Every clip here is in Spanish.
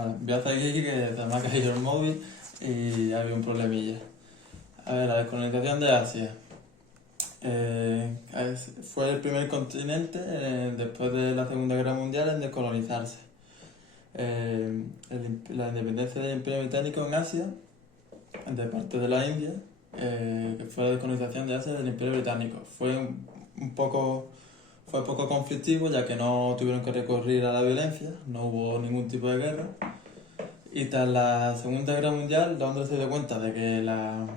Vale, voy a hacer aquí que se me ha caído el móvil y había un problemilla. A ver, la descolonización de Asia. Fue el primer continente después de la Segunda Guerra Mundial en descolonizarse. La independencia del Imperio Británico en Asia, de parte de la India, que fue la descolonización de Asia del Imperio Británico. Fue poco conflictivo, ya que no tuvieron que recurrir a la violencia, no hubo ningún tipo de guerra. Y tras la Segunda Guerra Mundial, Londres se dio cuenta de que las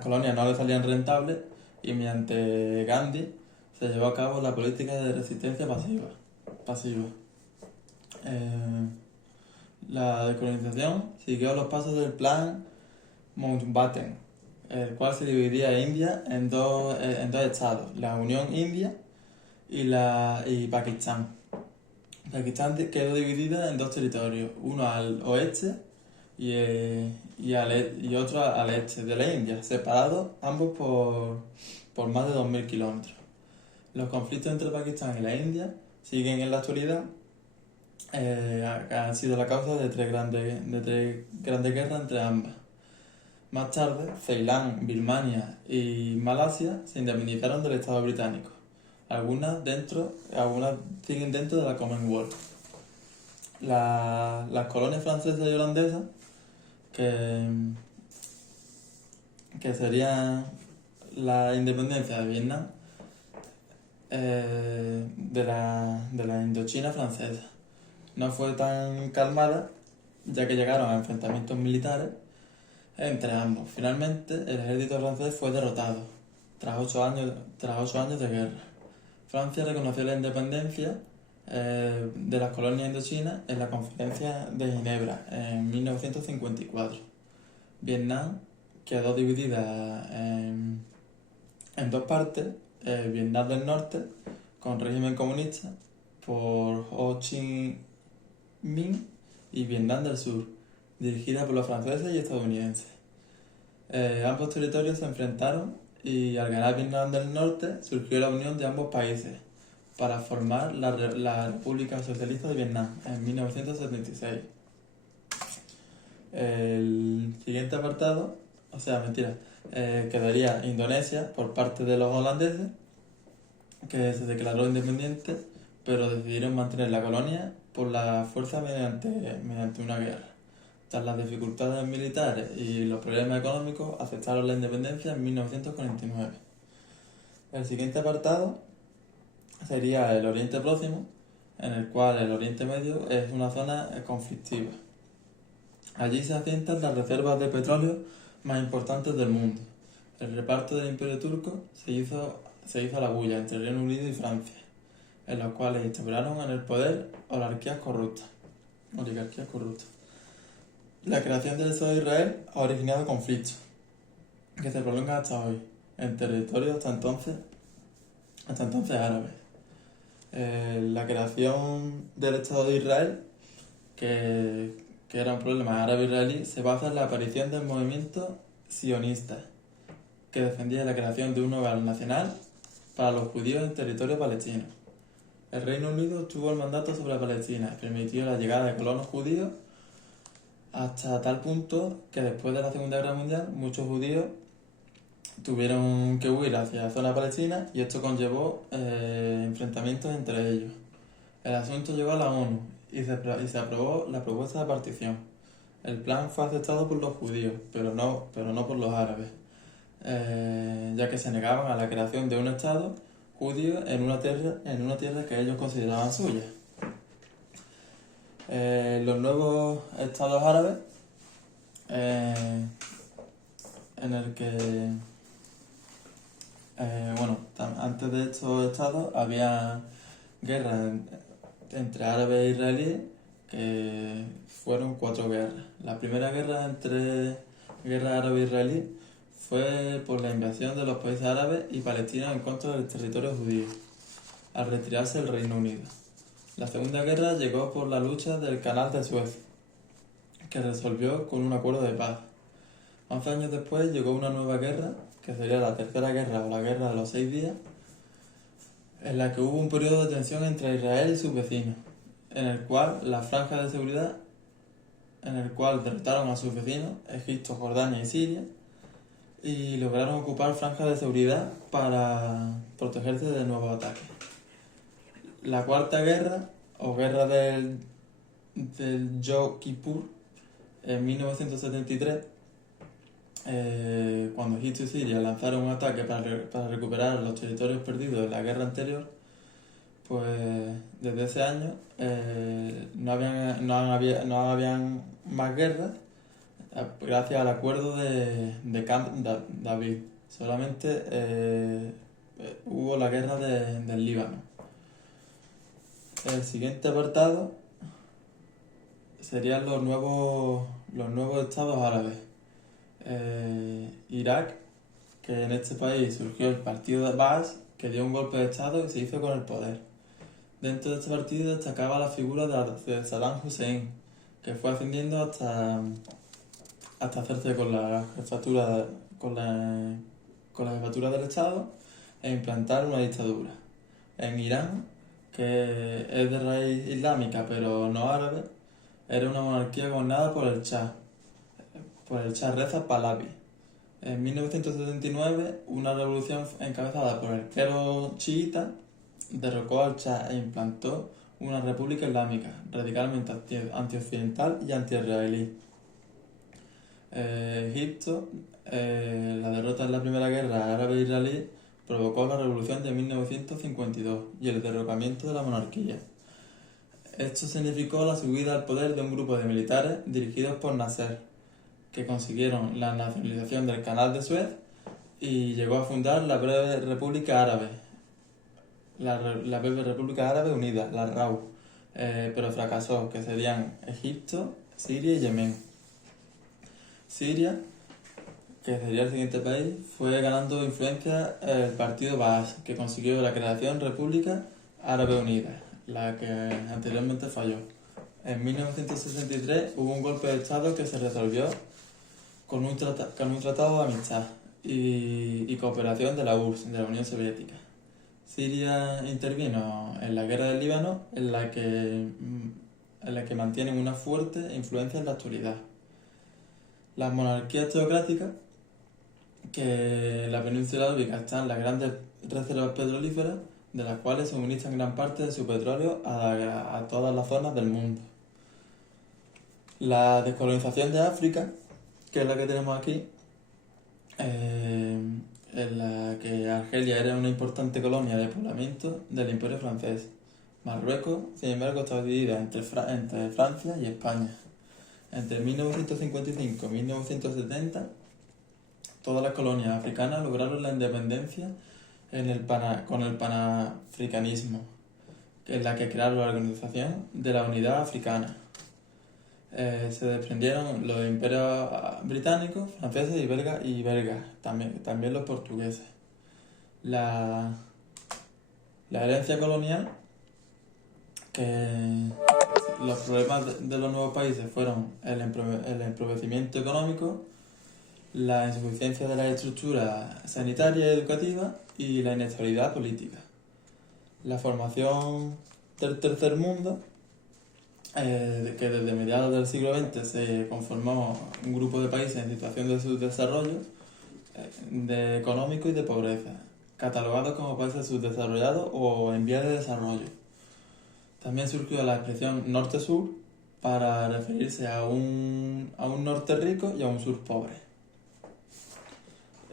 colonias no le salían rentables y mediante Gandhi se llevó a cabo la política de resistencia pasiva. Eh, la descolonización siguió los pasos del plan Mountbatten, el cual se dividía a India en dos estados, la Unión India y Pakistán. Pakistán quedó dividida en dos territorios, uno al oeste y otro al este de la India, separados ambos por más de 2000 kilómetros. Los conflictos entre Pakistán y la India siguen en la actualidad. Han sido la causa de tres grandes guerras entre ambas. Más tarde, Ceilán, Birmania y Malasia se independizaron del Estado británico. Algunas siguen dentro de la Commonwealth. Las colonias francesas y holandesas, que serían la independencia de Vietnam, de la Indochina francesa. No fue tan calmada, ya que llegaron a enfrentamientos militares entre ambos. Finalmente, el ejército francés fue derrotado tras 8 años de guerra. Francia reconoció la independencia de las colonias indochinas en la Conferencia de Ginebra en 1954. Vietnam quedó dividida en dos partes, Vietnam del Norte, con régimen comunista, por Ho Chi Minh, y Vietnam del Sur, dirigida por los franceses y estadounidenses. Ambos territorios se enfrentaron y al ganar Vietnam del Norte surgió la unión de ambos países para formar la República Socialista de Vietnam en 1976. El siguiente apartado, quedaría Indonesia por parte de los holandeses, que se declaró independiente, pero decidieron mantener la colonia por la fuerza mediante una guerra. Tras las dificultades militares y los problemas económicos, aceptaron la independencia en 1949. El siguiente apartado sería el Oriente Próximo, en el cual el Oriente Medio es una zona conflictiva. Allí se asientan las reservas de petróleo más importantes del mundo. El reparto del Imperio Turco se hizo a la bulla entre Reino Unido y Francia, en los cuales instauraron en el poder oligarquías corruptas. La creación del Estado de Israel ha originado conflictos que se prolongan hasta hoy en territorios hasta entonces árabes. La creación del Estado de Israel, que era un problema árabe-israelí, se basa en la aparición del movimiento sionista, que defendía la creación de un hogar nacional para los judíos en territorio palestino. El Reino Unido tuvo el mandato sobre Palestina y permitió la llegada de colonos judíos hasta tal punto que después de la Segunda Guerra Mundial muchos judíos tuvieron que huir hacia la zona palestina y esto conllevó enfrentamientos entre ellos. El asunto llegó a la ONU y se aprobó la propuesta de partición. El plan fue aceptado por los judíos, pero no por los árabes, ya que se negaban a la creación de un Estado judío en una tierra que ellos consideraban suya. Los nuevos estados árabes, en el que antes de estos estados había guerras entre árabes e israelíes, que fueron 4 guerras. La primera guerra árabe-israelí fue por la invasión de los países árabes y palestinos en contra del territorio judío, al retirarse el Reino Unido. La segunda guerra llegó por la lucha del Canal de Suez, que resolvió con un acuerdo de paz. 11 años después llegó una nueva guerra, que sería la tercera guerra o la guerra de los 6 días, en la que hubo un periodo de tensión entre Israel y sus vecinos, en el cual la franja de seguridad en el cual derrotaron a sus vecinos, Egipto, Jordania y Siria, y lograron ocupar franjas de seguridad para protegerse de nuevos ataques. La Cuarta Guerra, o Guerra del Yom Kippur, en 1973, cuando Egipto y Siria lanzaron un ataque para recuperar los territorios perdidos de la guerra anterior, pues desde ese año no habían más guerras gracias al acuerdo de Camp David. Solamente hubo la guerra del Líbano. El siguiente apartado serían los nuevos estados árabes. Irak, que en este país surgió el partido de Baas, que dio un golpe de estado y se hizo con el poder. Dentro de este partido destacaba la figura de Saddam Hussein, que fue ascendiendo hasta hacerse con la jefatura del Estado e implantar una dictadura. En Irán, que es de raíz islámica pero no árabe, era una monarquía gobernada por el Shah Reza Pahlavi. En 1979, una revolución encabezada por el clero chiita derrocó al Shah e implantó una república islámica radicalmente antioccidental y anti-israelí. Egipto, la derrota en la Primera Guerra Árabe-Israelí provocó la revolución de 1952 y el derrocamiento de la monarquía. Esto significó la subida al poder de un grupo de militares dirigidos por Nasser, que consiguieron la nacionalización del Canal de Suez y llegó a fundar la breve República Árabe, la breve República Árabe Unida, la RAU, pero fracasó, que serían Egipto, Siria y Yemen. Siria, que sería el siguiente país, fue ganando influencia el partido Baas, que consiguió la creación República Árabe Unida, la que anteriormente falló. En 1963 hubo un golpe de Estado que se resolvió con un tratado de amistad y cooperación de la URSS, de la Unión Soviética. Siria intervino en la guerra del Líbano, en la que mantienen una fuerte influencia en la actualidad. Las monarquías teocráticas, que en la península arábiga están las grandes reservas petrolíferas, de las cuales suministran gran parte de su petróleo a todas las zonas del mundo. La descolonización de África, que es la que tenemos aquí, en la que Argelia era una importante colonia de poblamiento del Imperio francés. Marruecos, sin embargo, estaba dividida entre Francia y España. Entre 1955 y 1970, todas las colonias africanas lograron la independencia con el panafricanismo, que es la que crearon la Organización de la Unidad Africana. Se desprendieron los imperios británicos, franceses y belgas, también los portugueses. La herencia colonial, que los problemas de los nuevos países fueron el empobrecimiento económico, la insuficiencia de la estructura sanitaria y educativa y la inestabilidad política. La formación del tercer mundo, que desde mediados del siglo XX se conformó un grupo de países en situación de subdesarrollo económico y de pobreza, catalogados como países subdesarrollados o en vías de desarrollo. También surgió la expresión norte-sur para referirse a un norte rico y a un sur pobre.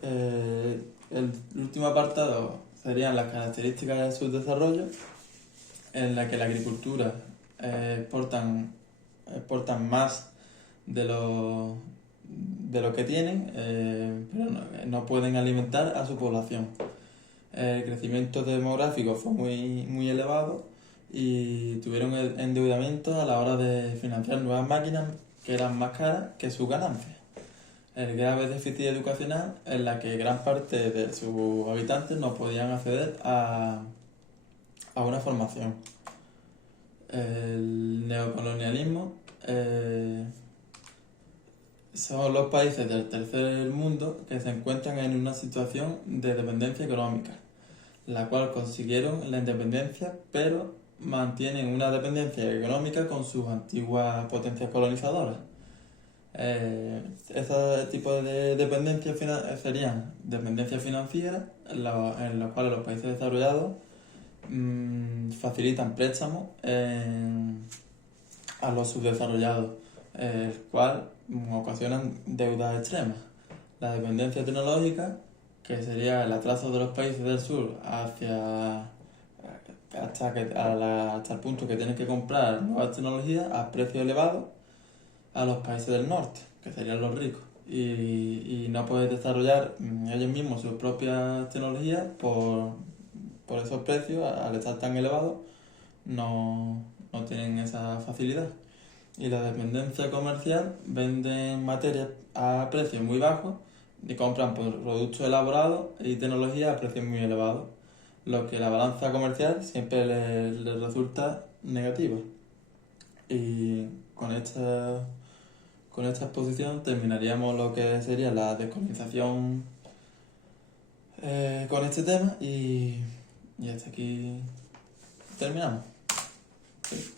El último apartado serían las características del subdesarrollo, en la que la agricultura exportan más de lo que tienen, pero no pueden alimentar a su población. El crecimiento demográfico fue muy elevado y tuvieron endeudamiento a la hora de financiar nuevas máquinas que eran más caras que sus ganancias. El grave déficit educacional, en la que gran parte de sus habitantes no podían acceder a una formación. El neocolonialismo, son los países del tercer mundo que se encuentran en una situación de dependencia económica, la cual consiguieron la independencia, pero mantienen una dependencia económica con sus antiguas potencias colonizadoras. Ese tipo de dependencias serían dependencias financieras en las cuales los países desarrollados facilitan préstamos a los subdesarrollados, el cual ocasionan deudas extremas. La dependencia tecnológica, que sería el atraso de los países del sur hasta el punto que tienen que comprar nuevas tecnologías a precios elevados a los países del norte, que serían los ricos, y no pueden desarrollar ellos mismos sus propias tecnologías por esos precios, al estar tan elevados, no tienen esa facilidad. Y la dependencia comercial, venden materias a precios muy bajos y compran productos elaborados y tecnología a precios muy elevados, lo que la balanza comercial siempre les resulta negativa. Y con esta exposición terminaríamos lo que sería la descolonización con este tema y hasta aquí terminamos. Sí.